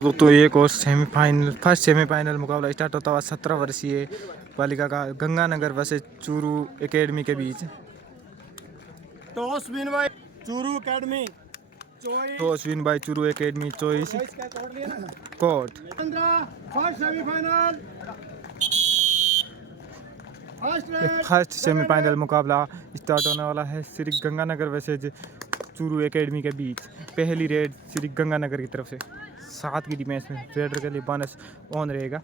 तो एक और सेमीफाइनल फर्स्ट सेमीफाइनल मुकाबला स्टार्ट होता हुआ 17 वर्षीय बालिका का गंगानगर वर्सेस चूरू एकेडमी के बीच। Toss win by Churu academy toss win by Churu academy choice court. First semifinal first semifinal मुकाबला स्टार्ट होने वाला है श्री गंगानगर वर्सेस चूरू एकेडमी के बीच। पहली रेड श्री गंगानगर की तरफ से 7 की डिफेंस में रेडर के लिए बोनस ऑन रहेगा।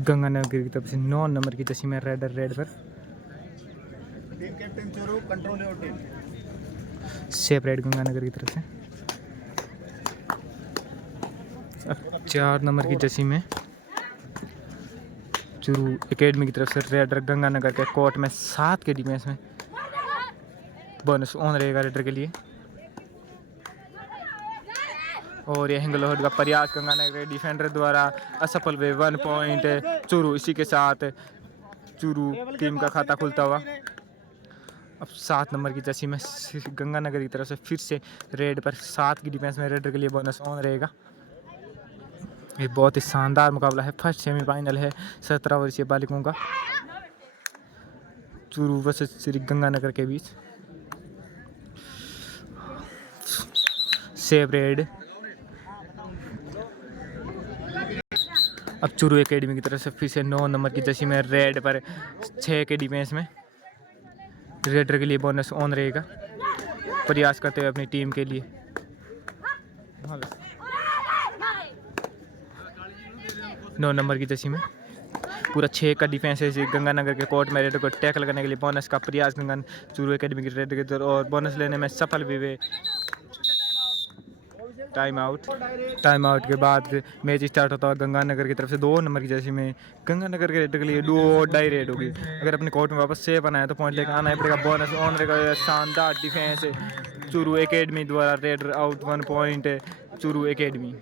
गंगानगर की तरफ से 9 नंबर की जर्सी में रेडर रेड पर team captain Churu control your team. Safe raid Ganganagar की तरफ से। अब 4 नंबर की जर्सी में चूरू एकेडमी की तरफ से रेडर गंगानगर के कोर्ट में 7 के डिफेंस में बोनस ऑन रहेगा रेडर के लिए। और यह हिंगलोहट का प्रयास गंगानगर के डिफेंडर द्वारा असफल हुए 1 पॉइंट चूरू। इसी के साथ चूरू टीम का खाता खुलता हुआ। अब 7 नंबर की जर्सी में गंगानगर की तरफ से फिर से रेड पर 7 की डिफेंस में रेडर के लिए बोनस ऑन रहेगा। ये बहुत ही शानदार मुकाबला है। फर्स्ट सेमीफाइनल है 17 वर्षीय बालिकाओं का चूरू वर्सेस श्री गंगानगर के बीच। Save red. अब चूरू एकेडमी की तरफ से फिर से 9 नंबर की जर्सी में रेड पर 6 के डिफेंस में रेडर के लिए बोनस ऑन रहेगा। प्रयास करते हुए अपनी टीम के लिए। 9 नंबर की जर्सी में पूरा 6 का डिफेंस है गंगानगर के कोर्ट में रेडर को टैकल करने के लिए बोनस का प्रयास चूरू एकेडमी की रेडर के तरफ और बोनस लेने में सफल भी हुए। टाइम आउट के बाद मैच स्टार्ट होता है गंगानगर की तरफ से 2 नंबर की जर्सी में गंगानगर के रेडर के लिए 2 रेड होगी। अगर अपने कोर्ट में वापस सेव बनाए तो पॉइंट लेकर आना ही पड़ेगा। बोनस ऑन रहेगा। शानदार डिफेंस चूरू एकेडमी द्वारा। Raider out 1 point Churu academy.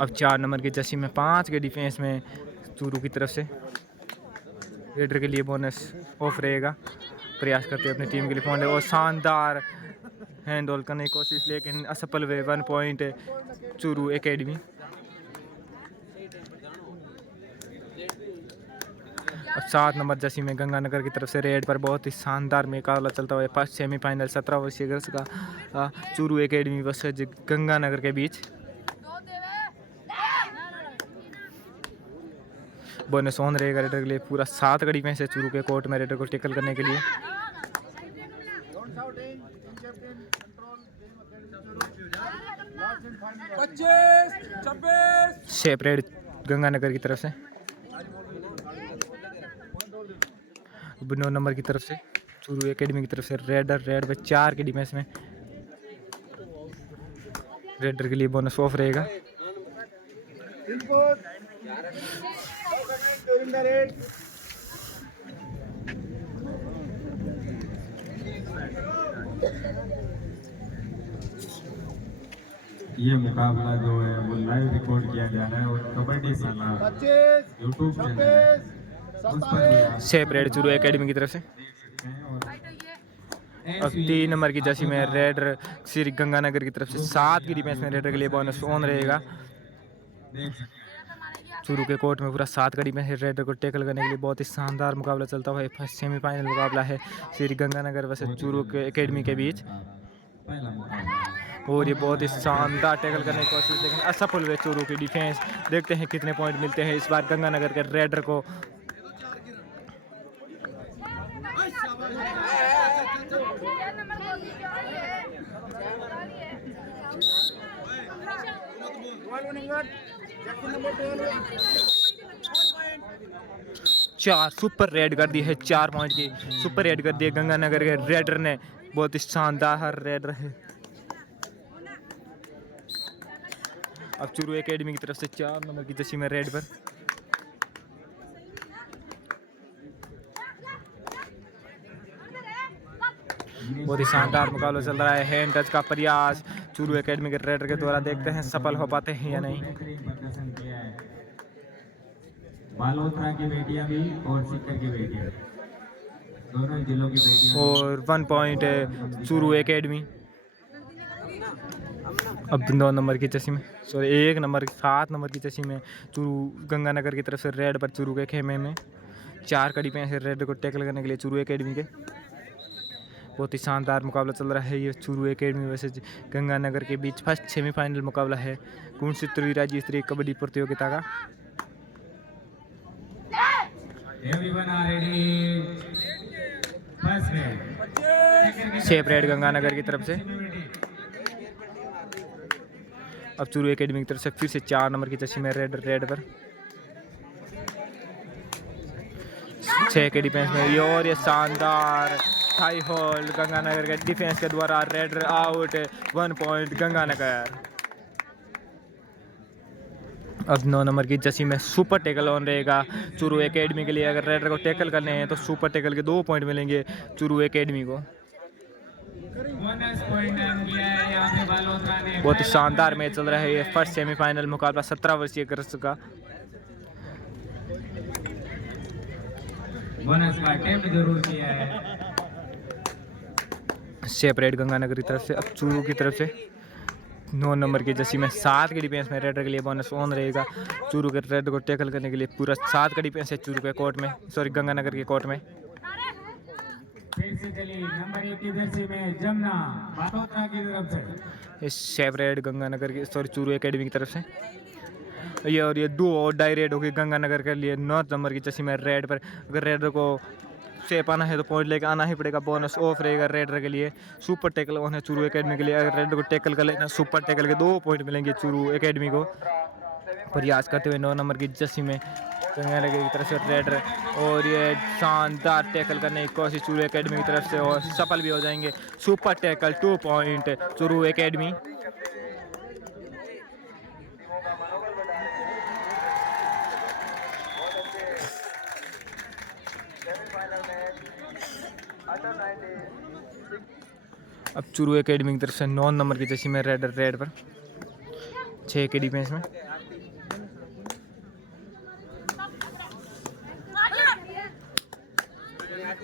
अब 4 नंबर की जर्सी में 5 के डिफेंस में चूरू की तरफ से रेडर के लिए बोनस ऑफ रहेगा। प्रयास करते हैं अपनी टीम के लिए पॉइंट और शानदार हैंड होल्ड करने की कोशिश लेकिन असफल हुए 1 पॉइंट चूरू एकेडमी। अब 7 नंबर जर्सी में गंगानगर की तरफ से रेड पर बहुत ही शानदार मुकाबला चलता हुआ है। फर्स्ट सेमीफाइनल 17 वर्षीय गर्ल्स का चूरू एकेडमी वर्सेस गंगानगर के बीच। बोनस ऑन रहेगा रेडर के लिए। पूरा 7 का डिफेंस है चूरू के कोर्ट में रेडर को टैकल करने के लिए। सेफ रेड गंगानगर की तरफ से। 9 नंबर की तरफ से चूरू एकेडमी की तरफ से रेडर रेड में 4 के डिफेंस में रेडर के लिए बोनस ऑफ रहेगा। ये मुकाबला जो है वो लाइव रिकॉर्ड किया गया है और कबड्डी साला यूट्यूब चैनल है उस पर भी आप सेफ रेड चूरू एकेडमी की तरफ से। अब 3 नंबर की जर्सी में रेडर श्री गंगानगर की तरफ से 7 की डिफेंस में रेडर के लिए बोनस ऑन रहेगा। चूरू के कोर्ट में पूरा 7 का डिफेंस है रेडर को टैकल करने के लिए। बहुत ही शानदार मुकाबला चलता हुआ है। फर्स्ट सेमीफाइनल मुकाबला है श्री गंगानगर वर्सेस चूरू के एकेडमी के बीच। पहला मुकाबला और ये बहुत ही शानदार टैकल करने की कोशिश लेकिन असफल हुए चूरू की डिफेंस। देखते हैं कितने पॉइंट मिलते हैं इस बार गंगानगर के रेडर को। चार सुपर रेड कर दी है। 4 पॉइंट की सुपर रेड कर दिए गंगानगर के रेडर ने। बहुत ही शानदार रेडर है। अब चूरू एकेडमी की तरफ से 4 नंबर की जर्सी में रेड पर बहुत ही शानदार मुकाबला चल रहा है। हैंड टच का प्रयास चूरू एकेडमी के रेडर के द्वारा। देखते हैं सफल हो पाते हैं या नहीं। प्रदर्शन किया है बालोत्रा की बेटियां भी और सीकर की बेटियां। दोनों जिलों की बेटियों ने और 1 पॉइंट है चूरू एकेडमी। अब 2 नंबर की चशी में, सॉरी 1 नंबर 7 नंबर की चशी में चूरू गंगानगर की तरफ से रेड पर चूरू के खेमे में 4 कड़ी पे रेड को टैकल करने के लिए चूरू एकेडमी के। बहुत ही शानदार मुकाबला चल रहा है ये चूरू एकेडमी वर्सेस गंगानगर के बीच। फर्स्ट सेमीफाइनल मुकाबला है गुणसूत्री राज्य स्तरीय कबड्डी प्रतियोगिता का। Everyone are ready. First raid shape raid Ganganagar की तरफ से। अब चूरू एकेडमी की तरफ से फिर से 4 नंबर की चशी में रेड पर 6 के डिफेंस में ये, और ये शानदार हाई होल्ड गंगानगर के डिफेंस के द्वारा रेड आउट 1 पॉइंट गंगानगर। अब 9 नंबर की जसी में सुपर टैकल ऑन रहेगा चूरू एकेडमी के लिए। अगर रेडर को टैकल करने हैं तो सुपर टैकल के 2 पॉइंट मिलेंगे चूरू एकेडमी को। बहुत ही शानदार मैच चल रहा है ये फर्स्ट सेमीफाइनल मुकाबला 17 वर्षीय गर्ल्स का। बोनस का अटेम्प्ट जरूर किया है शेप रेड गंगानगर की तरफ से। अब चूरू की तरफ से 9 नंबर की जसी में 7 के डिफेंस में रेडर के लिए बोनस ऑन रहेगा। चूरू के रेड को टैकल करने के लिए पूरा 7 का डिफेंस है चूरू के कोर्ट में, सॉरी गंगानगर के कोर्ट में। फिर से चली नंबर 1 की जर्सी में जमुना बाटोत्रा की तरफ से। इस शेप रेड गंगानगर की, सॉरी चूरू एकेडमी की तरफ से ये, और ये 2 और डाई रेड होगी गंगानगर के लिए 9 नंबर की जसी में रेड पर। अगर रेडर को सेप आना है तो पॉइंट लेकर आना ही पड़ेगा, बोनस ऑफ रहेगा रेडर के लिए। सुपर टैकल ऑन है चूरू एकेडमी के लिए। अगर रेडर को टैकल कर लेना सुपर टैकल के 2 पॉइंट मिलेंगे चूरू एकेडमी को। प्रयास करते हुए 9 नंबर की जसी में गंगानगर की तरफ से रेडर, और ये शानदार टैकल करने की कोशिश चूरू एकेडमी की तरफ से और सफल भी हो जाएंगे। Super tackle 2 point Churu academy. अब चूरू एकेडमी की तरफ से 9 नंबर की जर्सी में रेड पर 6 के डिफेंस में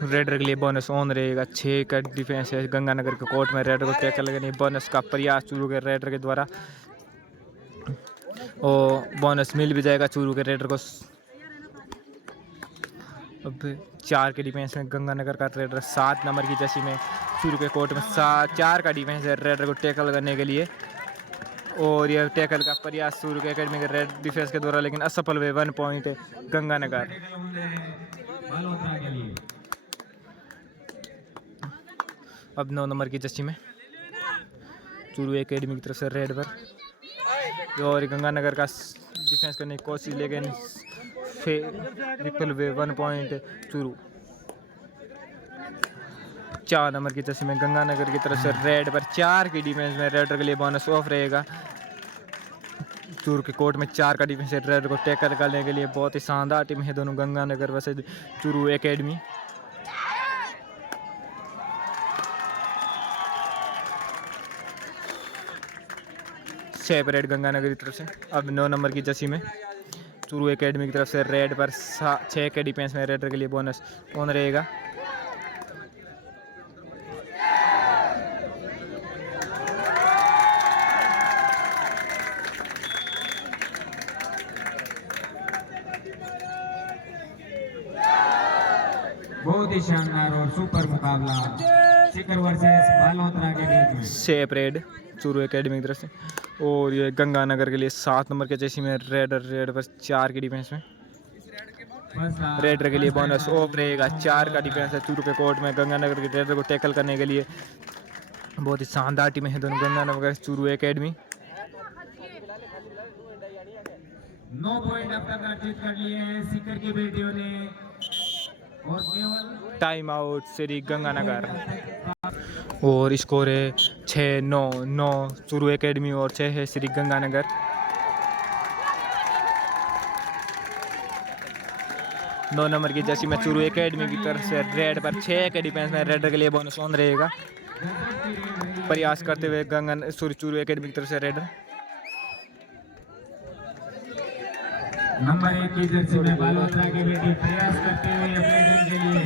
रेडर के लिए बोनस ऑन रहेगा। 6 का डिफेंस है गंगानगर के कोर्ट में। रेडर को टैकल करने बोनस का प्रयास चूरू के रेडर के द्वारा, और बोनस मिल भी जाएगा चूरू के रेडर को। अब 4 के डिफेंस में गंगानगर का रेडर 7 नंबर की जर्सी में चूरू के कोर्ट में 4 का डिफेंस है रेडर को टैकल करने के लिए, और यह टैकल का प्रयास चूरू के एकेडमी के रेड डिफेंस के द्वारा लेकिन असफल हुए। 1 पॉइंट गंगानगर। अब 9 नंबर की जर्सी में चूरू एकेडमी की तरफ से रेड पर, और गंगानगर का डिफेंस करने की कोशिश लेकिन विफल हुए। 1 पॉइंट चूरू। 4 नंबर की जर्सी में गंगानगर की तरफ से रेड पर 4 की डिफेंस में रेडर के लिए बोनस ऑफ रहेगा। चूरू के कोर्ट में 4 का डिफेंस है रेडर को टैकल करने के लिए। बहुत ही शानदार टीम है दोनों Ganganagar versus Churu academy. Shape raid Ganganagar की तरफ से। अब 9 नंबर की जर्सी में चूरू एकेडमी की तरफ से रेड पर 6 के डिफेंस में रेडर के लिए बोनस ऑन रहेगा। बहुत ही शानदार और सुपर मुकाबला शिखर वर्सेस बालोतरा के बीच में। शेप रेड चूरू एकेडमी की तरफ से, और ये गंगानगर के लिए 7 नंबर के जैसी में रेड पर 4 की डिफेंस में रेडर के लिए बोनस ऑफ रहेगा। 4 का डिफेंस है चूरू के कोर्ट में गंगानगर के रेडर को टैकल करने के लिए। बहुत ही शानदार टीम है दोनों गंगानगर चूरू एकेडमी। 9 पॉइंट अब तक अर्जित कर लिए हैं शिखर की बेटियों ने, और केवल टाइम आउट श्री गंगानगर, और स्कोर है 6-9 चूरू एकेडमी और 6 है श्री गंगानगर। नौ नंबर की जर्सी में चूरू एकेडमी की तरफ से रेड पर 6 के डिफेंस में रेडर के लिए बोनस ऑन रहेगा। प्रयास करते हुए चूरू एकेडमी की तरफ से रेडर। नंबर 1 की जर्सी में बालोतरा की बेटी प्रयास करते हुए अपने दल के लिए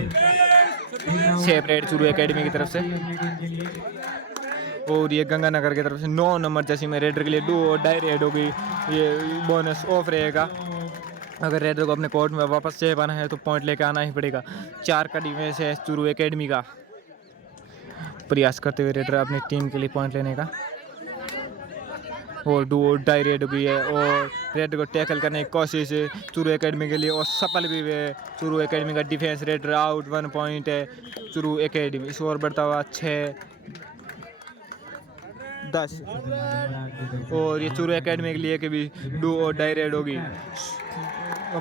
6 रेड चूरू एकेडमी की तरफ से। और ये गंगानगर की तरफ से 9 नंबर जर्सी में रेडर के लिए डू और डाई रेड होगी। ये बोनस ऑफ रहेगा। अगर रेडर को अपने कोर्ट में वापस सेव आना है तो पॉइंट लेके आना ही पड़ेगा। 4 का डिफेंस है चूरू एकेडमी का। प्रयास करते हुए रेडर अपनी टीम के लिए पॉइंट लेने का। और डू और डाई रेड हुई है और रेडर को टैकल करने की कोशिश चूरू एकेडमी के लिए और सफल भी हुए। चूरू एकेडमी का डिफेंस रेडर आउट 1 पॉइंट है चूरू एकेडमी। स्कोर बढ़ता हुआ 6-10। और ये चूरू एकेडमी के लिए कि भी डू और डाई रेड होगी।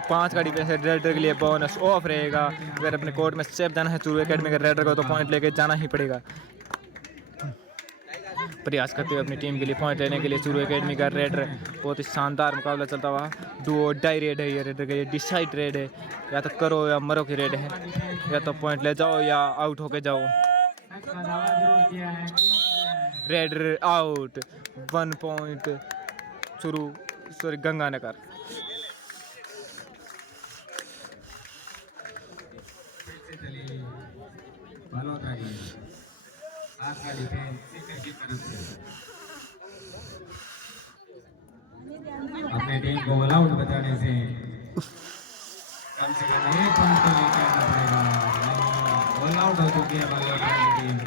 5 का डिफेंस रेडर के लिए बोनस ऑफ रहेगा। अगर अपने कोर्ट में सेफ जाना है चूरू एकेडमी के रेडर को तो पॉइंट लेके जाना ही पड़ेगा। प्रयास करते हुए अपनी टीम के लिए पॉइंट लेने के लिए चूरू एकेडमी का रेडर। बहुत ही शानदार मुकाबला चलता हुआ। डू और डाई रेड है ये रेडर के लिए। डिसाइड रेड है, या तो करो या मरो की रेड है। या तो पॉइंट ले जाओ या आउट होके जाओ। Raider out 1 point Churu Ganganagar. आपका डिफेंस सीकर की तरफ से अपने टीम को ऑल आउट बताने से कम 1 पॉइंट तो लेके आना पड़ेगा। ऑल आउट हो चुकी है बालोतरा की टीम।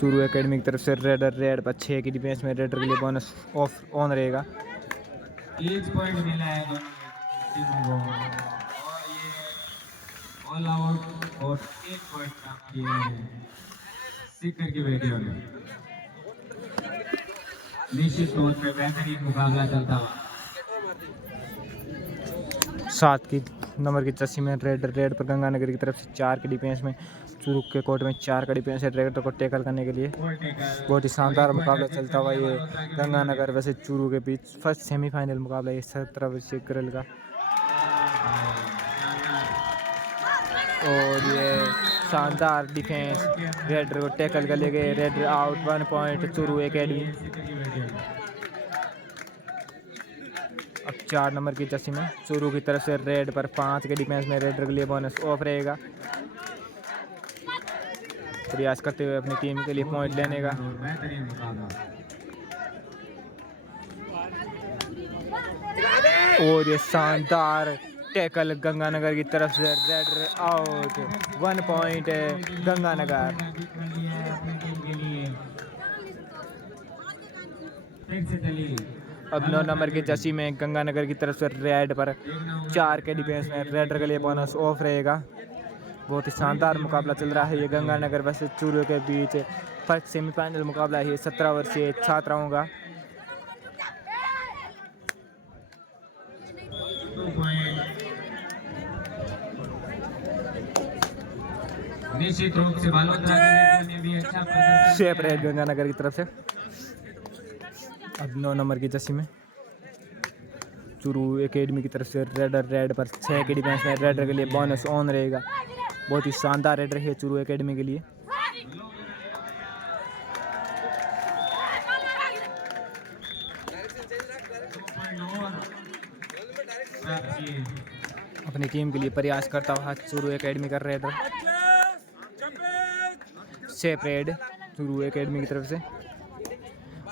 चूरू एकेडमी की तरफ से रेडर रेड पर 6 की डिफेंस में रेडर के लिए बोनस ऑफ ऑन रहेगा। 1 पॉइंट मिला है दोनों टीमों को और ये ऑल आउट और 1 पॉइंट प्राप्त किए हैं सीकर की बेटियों ने। निश्चित तौर पे बेहतरीन मुकाबला चलता हुआ। 7 की नंबर की जर्सी में रेड पर गंगानगर की तरफ से 4 के डिफेंस में चूरू के कोर्ट में 4 का डिफेंस है रेडर को टैकल करने के लिए। बहुत ही शानदार मुकाबला चलता हुआ ये गंगानगर वैसे चूरू के बीच फर्स्ट सेमीफाइनल मुकाबला ये 17 वर्षीय गर्ल का। और ये शानदार डिफेंस रेडर को टैकल कर ले गए। Raider out 1 point Churu academy. अब 4 नंबर की जर्सी में चूरू की तरफ से रेड पर 5 के डिफेंस में रेडर के लिए बोनस ऑफ रहेगा। प्रयास करते हुए अपनी टीम के लिए पॉइंट लेने का। और ये शानदार टैकल गंगानगर की तरफ से रेडर आउट 1 पॉइंट है गंगानगर। अब 9 नंबर की जर्सी में गंगानगर की तरफ से रेड पर 4 के डिफेंस में रेडर के लिए बोनस ऑफ रहेगा। बहुत ही शानदार मुकाबला चल रहा है ये गंगानगर वैसे चूरू के बीच फर्स्ट सेमीफाइनल मुकाबला है 17 वर्षीय छात्राओं का। निश्चित रूप से बालोतरा ने भी अच्छा प्रदर्शन शेप रहे गंगानगर की तरफ से। अब 9 नंबर की जर्सी में चूरू एकेडमी की तरफ से रेडर रेड पर 6 के डिफेंस में रेडर के लिए बोनस ऑन रहेगा। बहुत ही शानदार रेडर है चूरू एकेडमी के लिए। अपनी टीम के लिए प्रयास करता हुआ चूरू एकेडमी का raider. Safe red Churu academy की तरफ से।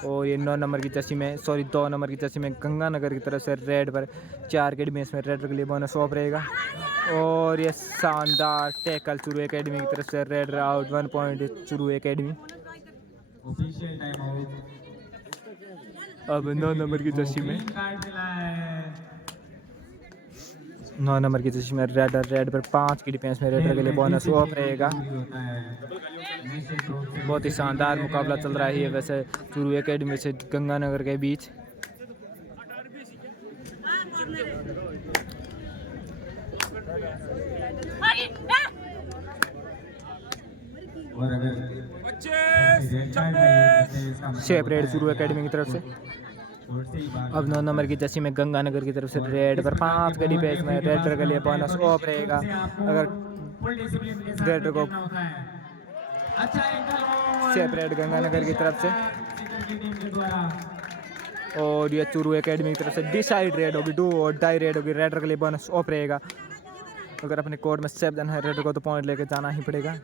और ये 9 नंबर की जर्सी में 2 नंबर की जर्सी में गंगानगर की तरफ से रेड पर 4 के डिफेंस में रेडर के लिए बोनस ऑफ रहेगा। और ये शानदार टैकल चूरू एकेडमी की तरफ से raider out 1 point Churu academy. Official time out. अब 9 नंबर की जर्सी में 9 नंबर की जर्सी में रेड पर 5 की डिफेंस में रेडर के लिए बोनस ऑफ रहेगा। बहुत ही शानदार मुकाबला चल रहा है वैसे चूरू एकेडमी से गंगानगर के बीच। और अगर शेप रेड चूरू एकेडमी की तरफ से। अब 9 नंबर की जर्सी में गंगानगर की तरफ से रेड पर 5 के डिफेंस में रेडर के लिए बोनस ऑफ रहेगा। अगर रेडर को शेप रेड गंगानगर की तरफ से और ये चूरू एकेडमी की तरफ से डिसाइड रेड होगी, डू और डाई रेड होगी। रेडर के लिए बोनस ऑफ रहेगा। अगर अपने कोर्ट में सेफ जाना है रेडर को तो पॉइंट लेके जाना ही पड़ेगा।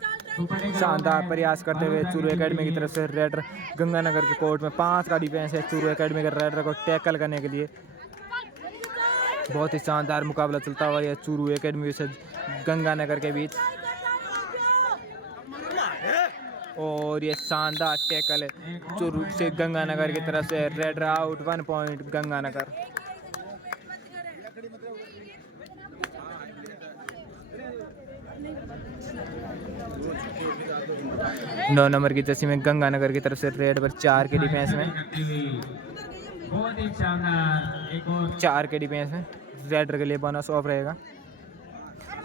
शानदार प्रयास करते हुए चूरू एकेडमी की तरफ से रेडर गंगानगर के कोर्ट में 5 का डिफेंस है चूरू एकेडमी के रेडर को टैकल करने के लिए। बहुत ही शानदार मुकाबला चलता हुआ है चूरू एकेडमी से गंगानगर के बीच। और ये शानदार टैकल है चूरू से गंगानगर की तरफ से। Raider out, 1 point Ganganagar. नौ नंबर की जर्सी में गंगानगर की तरफ से रेड पर 4 के डिफेंस में, 4 के डिफेंस में रेडर के लिए बोनस ऑफ रहेगा।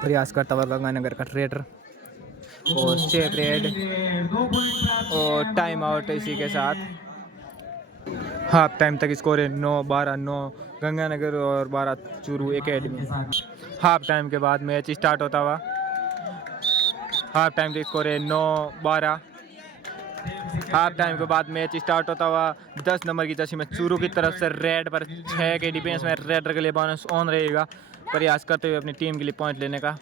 प्रयास करता हुआ गंगानगर का रेडर और सेफ रेड और टाइम आउट इसी के साथ। हाफ टाइम तक स्कोर है 9-12, 9 गंगानगर और 12 चूरू एकेडमी। हाफ टाइम के बाद मैच स्टार्ट होता हुआ। हाफ टाइम का स्कोर है 9-12। हाफ टाइम के बाद मैच स्टार्ट होता हुआ। 10 नंबर की जर्सी में चूरू की तरफ से रेड पर 6 के डिफेंस में रेडर के लिए बोनस ऑन रहेगा। प्रयास करते हुए अपनी टीम के लिए पॉइंट लेने का।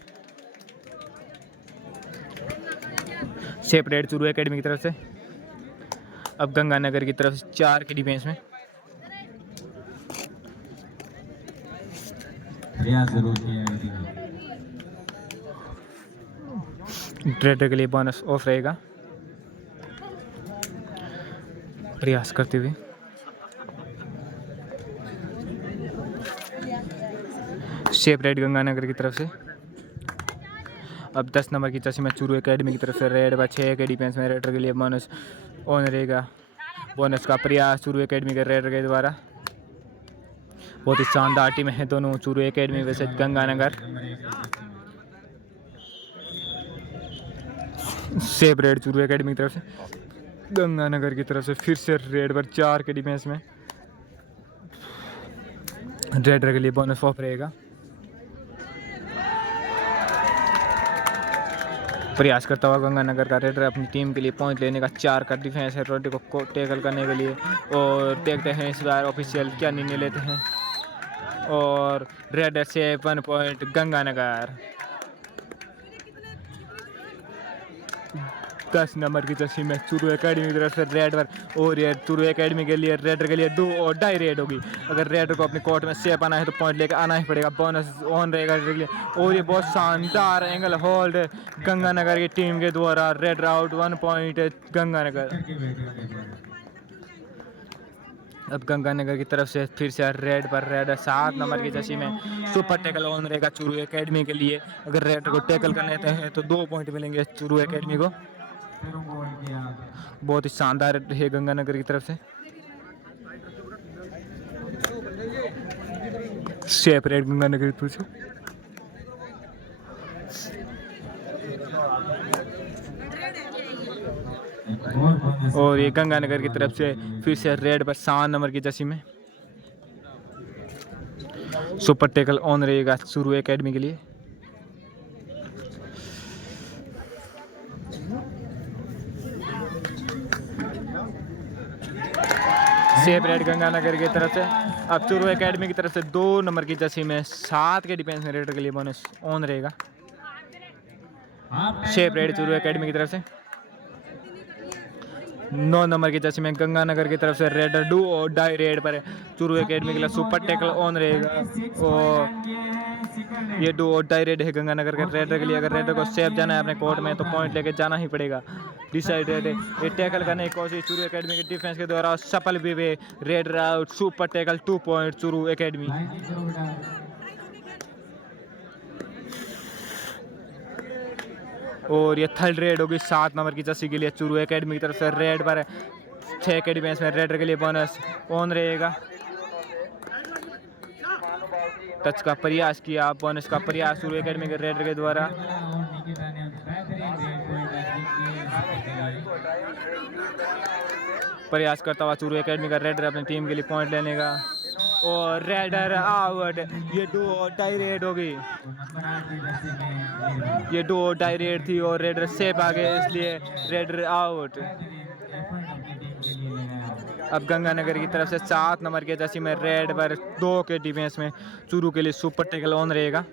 सेफ रेड चूरू एकेडमी की तरफ से। अब गंगानगर की तरफ से 4 के डिफेंस में। रेडर के लिए बोनस ऑफ रहेगा। प्रयास करते हुए सेफ रेड गंगानगर की तरफ से। अब 10 नंबर की जर्सी में चूरू एकेडमी की तरफ से रेड पर 6 के डिफेंस में रेडर के लिए बोनस ऑन रहेगा। बोनस का प्रयास चूरू एकेडमी के रेडर के द्वारा। बहुत ही शानदार टीम है दोनों, चूरू एकेडमी वैसे Ganganagar. Safe red Churu academy की तरफ से। गंगानगर की तरफ से फिर से रेड पर 4 के डिफेंस में रेडर के लिए बोनस ऑफ रहेगा। प्रयास करता हुआ गंगानगर का रेडर अपनी टीम के लिए पॉइंट लेने का। 4 का डिफेंस है रोटी को टैकल करने के लिए। और देखते हैं इस बार ऑफिशियल क्या निर्णय लेते हैं। और रेडर से 1 पॉइंट गंगानगर। 10 नंबर की जर्सी में चूरू एकेडमी की तरफ से रेड पर। और ये चूरू एकेडमी के लिए रेडर के लिए डू और डाई रेड होगी। अगर रेडर को अपने कोर्ट में सेफ आना है तो पॉइंट लेकर आना ही पड़ेगा। बोनस ऑन रहेगा रेडर के लिए। और ये बहुत शानदार एंगल होल्ड गंगानगर की टीम के द्वारा। Raider out, 1 point Ganganagar. अब गंगानगर की तरफ से फिर से रेड पर रेडर 7 नंबर की जर्सी में सुपर टैकल ऑन रहेगा चूरू एकेडमी के लिए। अगर रेडर को टैकल कर लेते हैं तो 2 पॉइंट मिलेंगे चूरू एकेडमी को। बहुत ही शानदार है गंगानगर की तरफ से। सेफ रेड गंगानगर की तरफ से। और ये गंगानगर की तरफ से फिर से रेड पर 7 नंबर की जर्सी में सुपर टैकल ऑन रहेगा चूरू एकेडमी के लिए। सेफ रेड गंगानगर की तरफ से। अब चूरू एकेडमी की तरफ से 2 नंबर की जर्सी में 7 के डिफेंस में रेडर के लिए बोनस ऑन रहेगा। सेफ रेड चूरू एकेडमी की तरफ से। 9 नंबर की जर्सी में गंगानगर की तरफ से रेडर डू और डाई रेड पर चूरू एकेडमी के लिए सुपर टैकल ऑन रहेगा। और ये डू और डाई रेड है गंगानगर के रेडर के लिए। अगर रेडर को सेफ जाना है अपने कोर्ट में तो पॉइंट लेके जाना ही पड़ेगा। डिसाइड रेड है। ये टैकल करने की कोशिश चूरू एकेडमी के डिफेंस के द्वारा सफल भी हुए। Raider out, super tackle, 2 point Churu academy. और ये थर्ड रेड होगी 7 नंबर की जर्सी के लिए चूरू एकेडमी की तरफ से। रेड पर 6 के डिफेंस में रेडर के लिए बोनस ऑन रहेगा। टच का प्रयास किया, बोनस का प्रयास चूरू एकेडमी के रेडर के द्वारा। प्रयास करता हुआ चूरू एकेडमी का रेडर अपनी टीम के लिए पॉइंट लेने का। और रेडर आउट। ये 2 और डाई रेड होगी। ये 2 और डाई रेड थी और रेडर सेफ आ गए, इसलिए रेडर आउट। अब गंगानगर की तरफ से 7 नंबर के जर्सी में रेड पर 2 के डिफेंस में चूरू के लिए सुपर टैकल ऑन रहेगा।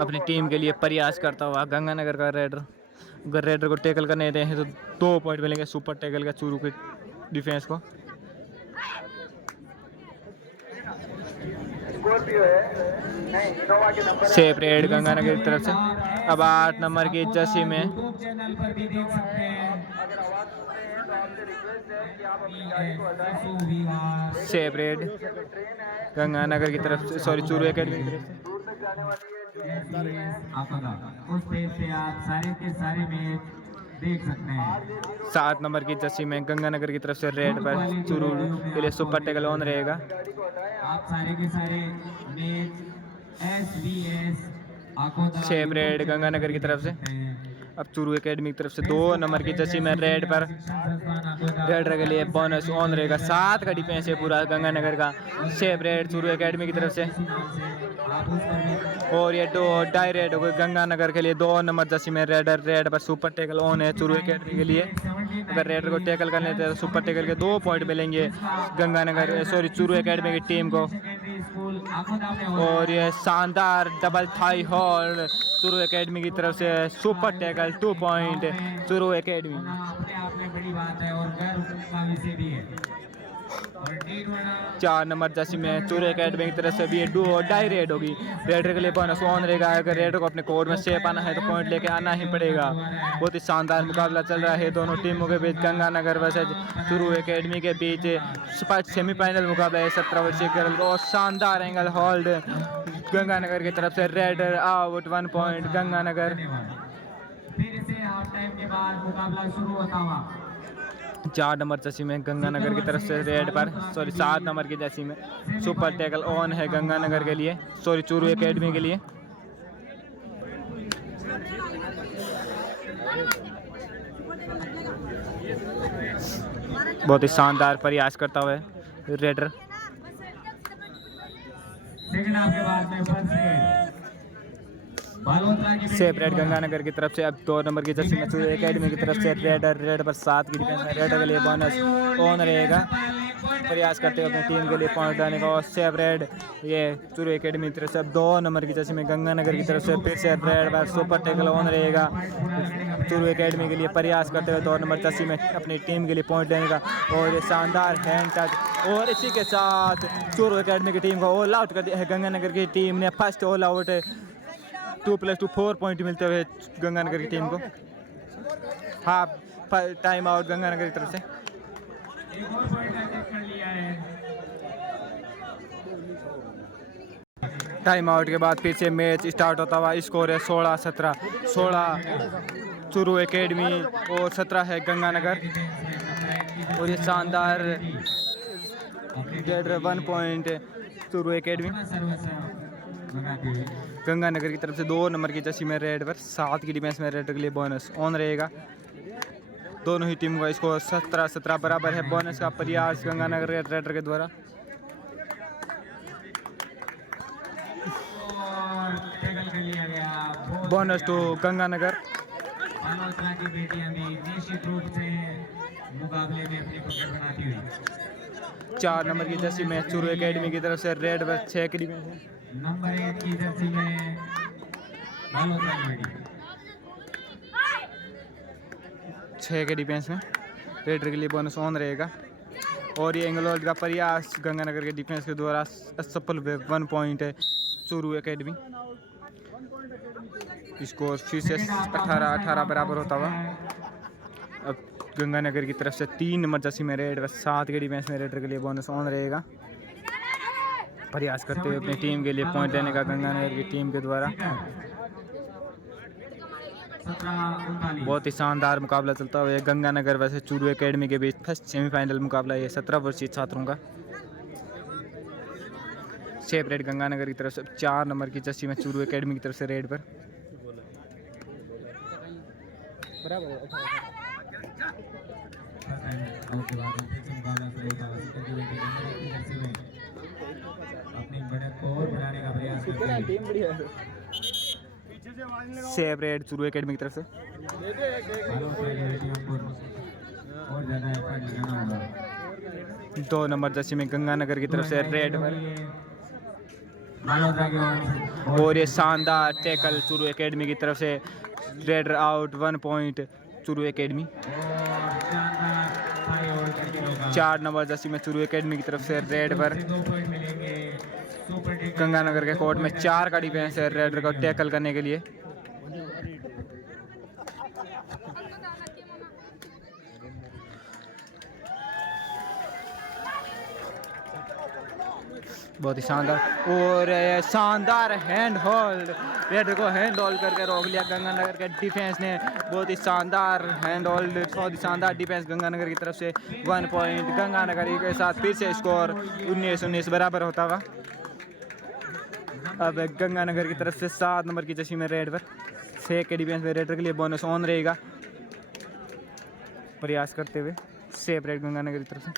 अपनी टीम के लिए प्रयास करता हुआ गंगानगर का रेडर, अगर रेडर को टैकल करने देते हैं तो 2 पॉइंट मिलेंगे सुपर टैकल का चूरू के डिफेंस को। सेफ रेड गंगानगर की तरफ से। अब 8 नंबर की जर्सी में चैनल पर भी देख सकते हैं। सेफ रेड गंगानगर की तरफ से, सॉरी चूरू एकेडमी की तरफ से। आपदा उस पेज पे आप सारे के सारे मैच देख सकते हैं। 7 नंबर की जर्सी में गंगानगर की तरफ से रेड पर चूरू के लिए सुपर टैकल ऑन रहेगा। आप सारे के सारे match SVS Akoda safe raid Ganganagar की तरफ से। अब चूरू एकेडमी की तरफ से 2 नंबर की जर्सी में रेड पर रेडर के लिए बोनस ऑन रहेगा। 7 का डिफेंस है पूरा गंगानगर का। सेफ रेड चूरू एकेडमी की तरफ से। और ये 2 रेड हो गए गंगानगर के लिए। 2 नंबर जर्सी में रेडर रेड पर सुपर टैकल ऑन है चूरू एकेडमी के लिए। अगर रेडर को टैकल कर लेते हैं तो सुपर टैकल के 2 पॉइंट मिलेंगे गंगानगर, सॉरी चूरू एकेडमी की टीम को। और ये शानदार double thigh hold Churu academy की तरफ से super tackle 2 point Churu academy. अपने आप में बड़ी बात है और गर्व का विषय भी है। और 4 नंबर जर्सी में चूरू एकेडमी की तरफ से भी 2 रेड होगी। रेडर के लिए बोनस ऑन रहेगा। अगर रेडर को अपने कोर्ट में सेफ आना है तो पॉइंट लेके आना ही पड़ेगा। बहुत ही शानदार मुकाबला चल रहा है दोनों टीमों के बीच। गंगानगर वर्सेज चूरू एकेडमी के बीच सेमीफाइनल मुकाबला है 17 वर्षीय गर्ल को। और शानदार एंगल होल्ड गंगानगर की तरफ से। Raider out 1 point Ganganagar. फिर से हाफ टाइम के बाद मुकाबला शुरू होता हुआ। 4 नंबर जर्सी में गंगानगर की तरफ से रेड पर, सॉरी 7 नंबर की जर्सी में सुपर टैकल ऑन है गंगानगर के लिए, सॉरी चूरू एकेडमी के लिए। बहुत ही शानदार प्रयास करता हुआ है रेडर। सेकंड हाफ के बाद में फिर से सेफ रेड गंगानगर की तरफ से। अब 2 नंबर की जर्सी में चूरू एकेडमी की तरफ से रेडर रेड पर 7 की डिफेंस में रेडर के लिए बोनस ऑन रहेगा। प्रयास करते हुए अपनी टीम के लिए पॉइंट लाने का। और सेफ रेड ये चूरू एकेडमी की तरफ से। अब 2 नंबर की जर्सी में गंगानगर की तरफ से फिर से रेड पर सुपर टैकल ऑन रहेगा चूरू एकेडमी के लिए। प्रयास करते हुए 2 नंबर जर्सी में अपनी टीम के लिए पॉइंट लेने का। और ये शानदार हैंड टच। और इसी के साथ चूरू एकेडमी की टीम को ऑल आउट कर दिया है गंगानगर की टीम ने। फर्स्ट ऑल आउट 2+2 4 पॉइंट मिलते हुए गंगानगर की टीम को। हाफ टाइम आउट गंगानगर की तरफ से। एक और पॉइंट कर लिया है। टाइम आउट के बाद फिर से मैच स्टार्ट होता हुआ। स्कोर है 16-17। 16 चूरू एकेडमी और 17 है गंगानगर। और ये शानदार 1 पॉइंट चूरू एकेडमी। गंगानगर की तरफ से 2 नंबर की जर्सी में रेड पर 7 की डिफेंस में रेड के लिए बोनस ऑन रहेगा। दोनों ही टीम का स्कोर 17-17 बराबर है। बोनस का प्रयास गंगानगर के रेडर के द्वारा। Bonus to Ganganagar. मल्होत्रा की बेटियां भी निश्चित रूप से मुकाबले में अपनी पकड़ बनाती हुई। 4 नंबर की जर्सी में चूरू एकेडमी की तरफ से रेड पर 6 की डिफेंस है। नंबर 1 की जर्सी में मल्होत्रा की बेटी 6 के डिफेंस में रेडर के लिए बोनस ऑन रहेगा। और ये एंगलोल्ड का प्रयास गंगानगर के डिफेंस के द्वारा सफल 1 पॉइंट है चूरू एकेडमी। स्कोर फिर से 18-18 बराबर होता हुआ। अब गंगानगर की तरफ से 3 नंबर जर्सी में रेड 7 के डिफेंस में रेडर के लिए बोनस ऑन रहेगा। प्रयास करते हुए अपनी टीम के लिए पॉइंट लेने का गंगानगर की टीम के द्वारा। बहुत ही शानदार मुकाबला चलता हुआ है गंगानगर वैसे चूरू एकेडमी के बीच। फर्स्ट सेमीफाइनल मुकाबला ये 17 वर्षीय छात्रों का। सेफ रेड गंगानगर की तरफ से 4 नंबर की जर्सी में चूरू एकेडमी की तरफ से रेड पर। अपनी बढ़त को और बढ़ाने का प्रयास करते हैं। सेफ रेड चूरू एकेडमी की तरफ से। और ज़्यादा एफर्ट लगाना होगा। 2 नंबर जर्सी में गंगानगर की तरफ से रेड पर। मालहोत्रा की ओर और ये शानदार टैकल चूरू एकेडमी की तरफ से, raider out 1 point Churu academy. और शानदार फाई ओवर करके होगा। 4 नंबर जर्सी में चूरू एकेडमी की तरफ से रेड पर। 2 पॉइंट मिलेंगे सुपर टेकल। गंगानगर के कोर्ट में 4 का डिफेंस है रेडर को टैकल करने के लिए। बहुत ही शानदार, और शानदार हैंड होल्ड, रेडर को हैंड होल्ड करके रोक लिया गंगानगर के डिफेंस ने। बहुत ही शानदार हैंड होल्ड, बहुत ही शानदार डिफेंस गंगानगर की तरफ से। 1 पॉइंट गंगानगर के साथ फिर से स्कोर 19-19 बराबर होता हुआ। अब गंगानगर की तरफ से 7 नंबर की जर्सी में रेड पर 6 के डिफेंस में रेडर के लिए बोनस ऑन रहेगा, प्रयास करते हुए सेफ रेड गंगानगर की तरफ से।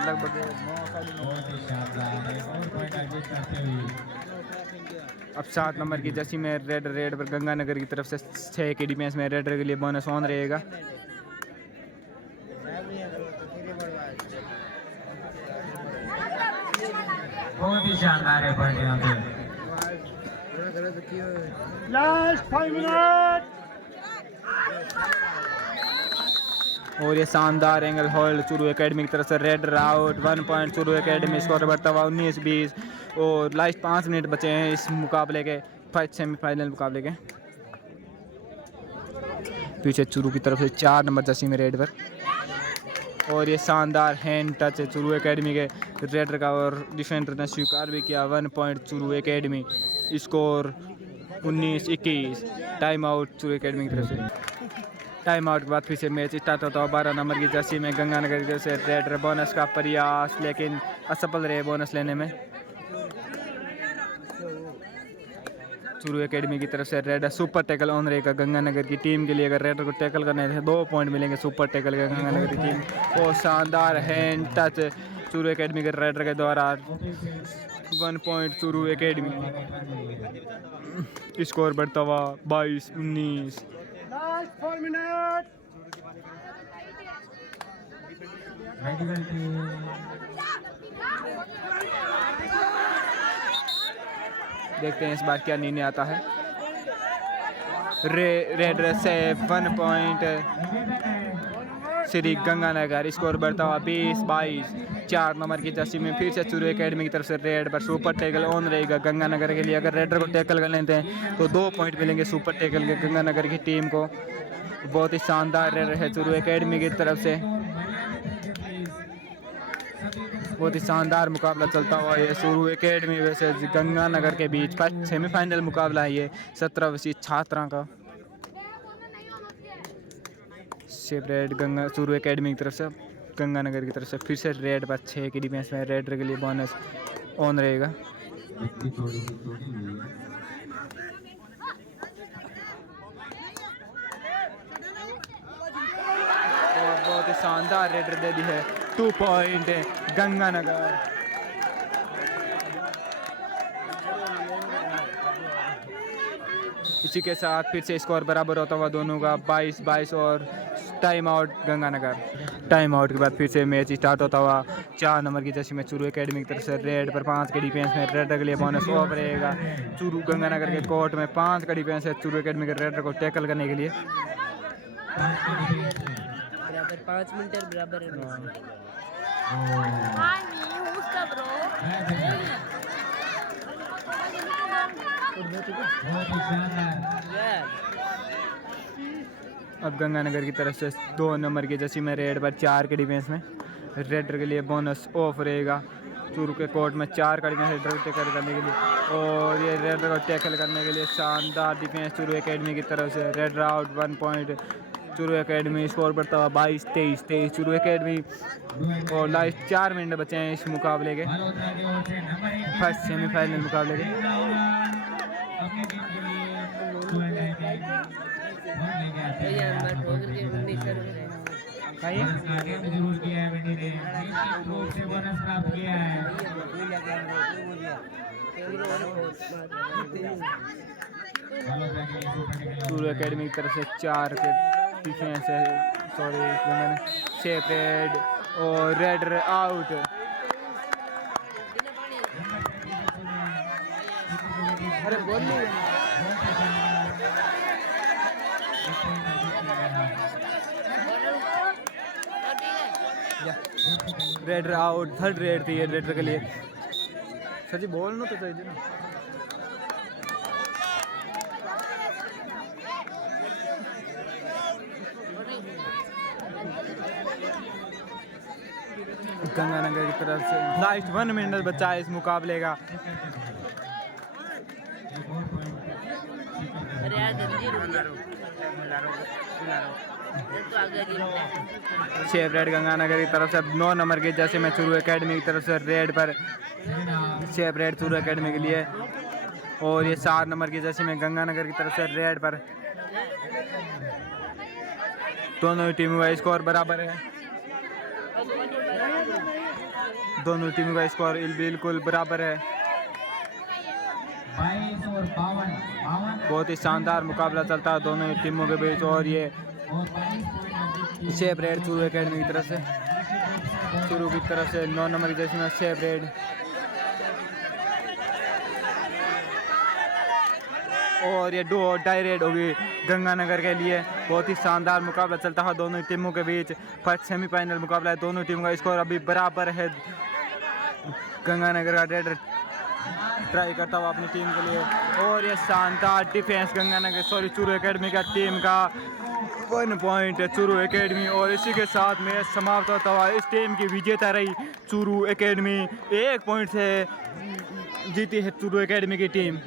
लगभग 9 साढ़े 9। बहुत ही शानदार है, 4 पॉइंट अर्जित करते हुए। अब 7 नंबर की जर्सी में रेड पर गंगानगर की तरफ से 6 के डिफेंस में रेडर के लिए बोनस ऑन रहेगा। बहुत ही शानदार है पॉइंट यहाँ पे। Last 5 minute. और ये शानदार एंगल होल्ड चूरू एकेडमी की तरफ से, raider out 1 point Churu academy, score बढ़ता हुआ 19-20। और लास्ट 5 मिनट बचे हैं इस मुकाबले के, सेमीफाइनल मुकाबले के। पीछे चूरू की तरफ से 4 नंबर जर्सी में रेड पर। और ये शानदार हैंड टच है चूरू एकेडमी के रेडर का, और डिफेंडर ने स्वीकार भी किया। 1 point Churu academy, score 19-21। Time out Churu academy की तरफ से। टाइम आउट के बाद फिर से मैच स्टार्ट होता है। 12 नंबर की जर्सी में गंगानगर की तरफ से रेडर, बोनस का प्रयास लेकिन असफल रहे बोनस लेने में। चूरू एकेडमी की तरफ से रेडर, सुपर टैकल ऑन रहेगा गंगानगर की टीम के लिए। अगर रेडर को टैकल करने हैं 2 पॉइंट मिलेंगे सुपर टैकल के गंगानगर की टीम। और शानदार हैंड टच चूरू एकेडमी के रेडर के द्वारा। 1 पॉइंट चूरू एकेडमी, स्कोर बढ़ता हुआ 22-19। Last 4 minute. मेडिकल टीम देखते हैं इस बार क्या निर्णय आता है। रेडर से 1 पॉइंट श्री गंगानगर, स्कोर बढ़ता हुआ 20-22। 4 नंबर की जर्सी में फिर से चूरू एकेडमी की तरफ से रेड पर सुपर टैकल ऑन रहेगा गंगानगर के लिए। अगर रेडर को टैकल कर लेते हैं तो 2 पॉइंट मिलेंगे सुपर टैकल के गंगानगर की टीम को। बहुत ही शानदार रेडर है चूरू एकेडमी की तरफ से। बहुत ही शानदार मुकाबला चलता हुआ ये चूरू एकेडमी वैसे गंगानगर के बीच फर्स्ट सेमीफाइनल मुकाबला है ये 17 वर्षीय छात्रा का। सेपरेट गंगा चूरू एकेडमी की तरफ से, गंगानगर की तरफ से फिर से रेड पर 6 की डिफेंस में रेडर के लिए बोनस ऑन रहेगा। और बहुत ही शानदार रेडर दे दी है 2 पॉइंट गंगानगर। इसी के साथ फिर से स्कोर बराबर होता हुआ दोनों का 22-22। और time out Ganganagar. Time out के बाद फिर से मैच स्टार्ट होता हुआ 4 नंबर की जर्सी में चूरू एकेडमी की तरफ से रेड पर 5 के डिफेंस में रेडर के लिए बोनस ऑफ रहेगा। चूरू गंगानगर के कोर्ट में 5 का डिफेंस है चूरू एकेडमी के रेडर को टैकल करने के लिए। बराबर 5 मिनट बराबर है। अब गंगानगर की तरफ से 2 नंबर की जर्सी में रेड पर 4 के डिफेंस में रेडर के लिए बोनस ऑफ रहेगा। चूरू के कोर्ट में 4 का डिफेंस रेडर को टैकल करने के लिए। और ये रेडर को टैकल करने के लिए शानदार डिफेंस चूरू एकेडमी की तरफ से। Raider out 1 point Churu academy, score बढ़ता हुआ 22-23 चूरू एकेडमी। और लास्ट 4 मिनट बचे हैं इस मुकाबले के, फर्स्ट सेमीफाइनल मुकाबले के। चूरू एकेडमी की तरफ से 4 के डिफेंस है सॉरी सेपरेट और रेड आउट। अरे बोल रेड आउट, थर्ड रेड थी ये रेड के लिए। सची बोलना तो चाहिए ना। गंगानगर की तरफ से लास्ट 1 मिनट बचा है इस मुकाबले का। अरे यार जल्दी तो आगे शेप रेड गंगानगर की तरफ से 9 नंबर के जैसे मैं चूरू एकेडमी की तरफ से रेड पर शेप रेड चूरू एकेडमी के लिए, और ये 7 नंबर की जैसे में गंगानगर की तरफ से रेड पर। दोनों ही टीमों का स्कोर बराबर है, दोनों टीमों का स्कोर बिल्कुल बराबर है। 22 और 52 बहुत ही शानदार मुकाबला चलता है दोनों ही टीमों के बीच। और ये और 22 point shape red Churu academy की तरफ से, चूरू की तरफ से 9 नंबर की जैसे में शेप रेड, और ये 2-2.5 रेड होगी गंगानगर के लिए। बहुत ही शानदार मुकाबला चलता है दोनों टीमों के बीच। फर्स्ट सेमीफाइनल मुकाबला है, दोनों टीमों का स्कोर अभी बराबर है। गंगानगर का रेड ट्राई करता हुआ अपनी टीम के लिए, और ये शानदार डिफेंस गंगानगर चूरू एकेडमी का टीम का 1 पॉइंट है चूरू एकेडमी। और इसी के साथ मैच समाप्त होता हुआ इस टीम की विजेता रही चूरू एकेडमी। 1 पॉइंट से जीती है चूरू एकेडमी की टीम।